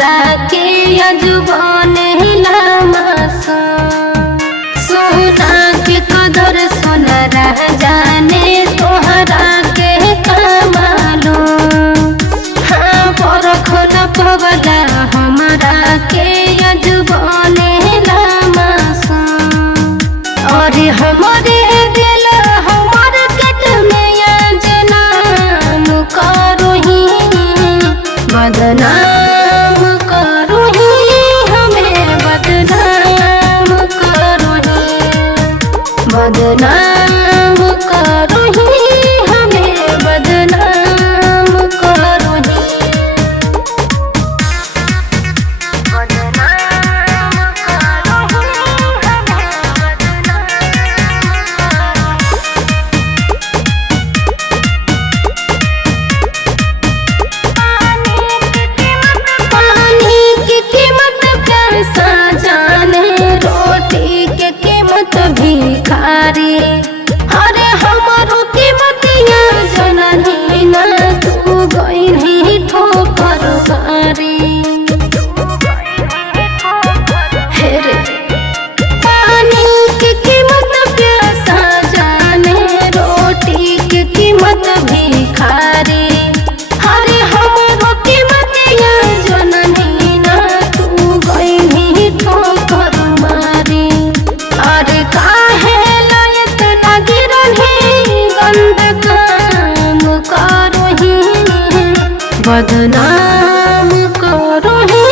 हमारा के अजुबाने सोना के कदर सोना रह जाने तोहरा के कमालो। हाँ परख न पवला हमारा के अजुबाने और हमारे दिल हमार कट में आज नाम करोही बदनाम करोही हमें बदनाम करोही बदनाम करोही हमें बदनाम करोही। भिखारी अरे हमारो कीमतिया जननी ना तू गई ठोकर गारी। हेरे पानी की कीमत प्यासा जाने रोटी की कीमत भिखारी अरे हमारो कीमतिया जननी ना तू गई ठोकर मारी। अरे बदनाम करोही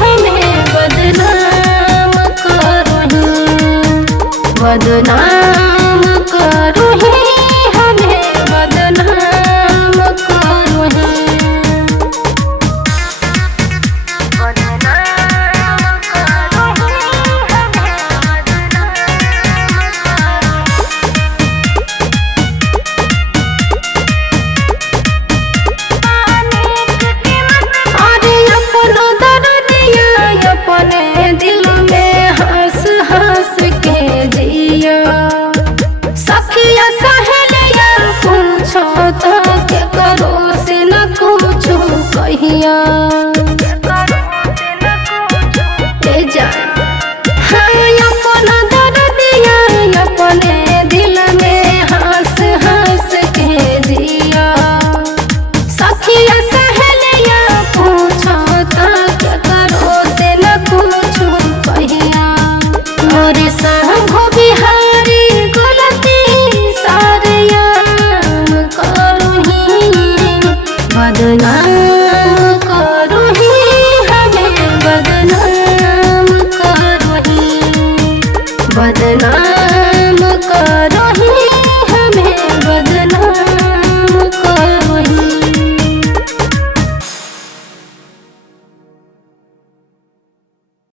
हमें बदनाम करोही बदनाम करोही हमें बदनाम करोही। दिल में हंस हंस के जिया सखिया सहेलिया पूछो तो के करो से न कुछ कहिया जा हाँ अपना दर्दिया अपने दिल में हंस हंस के जिया सखिया सहेलिया पूछो तो के करो से न कुछ कहिया। मोरे संग बिहारी गलती सारिया करोही बदनाम करोही हमें बदनाम करोही बदनाम।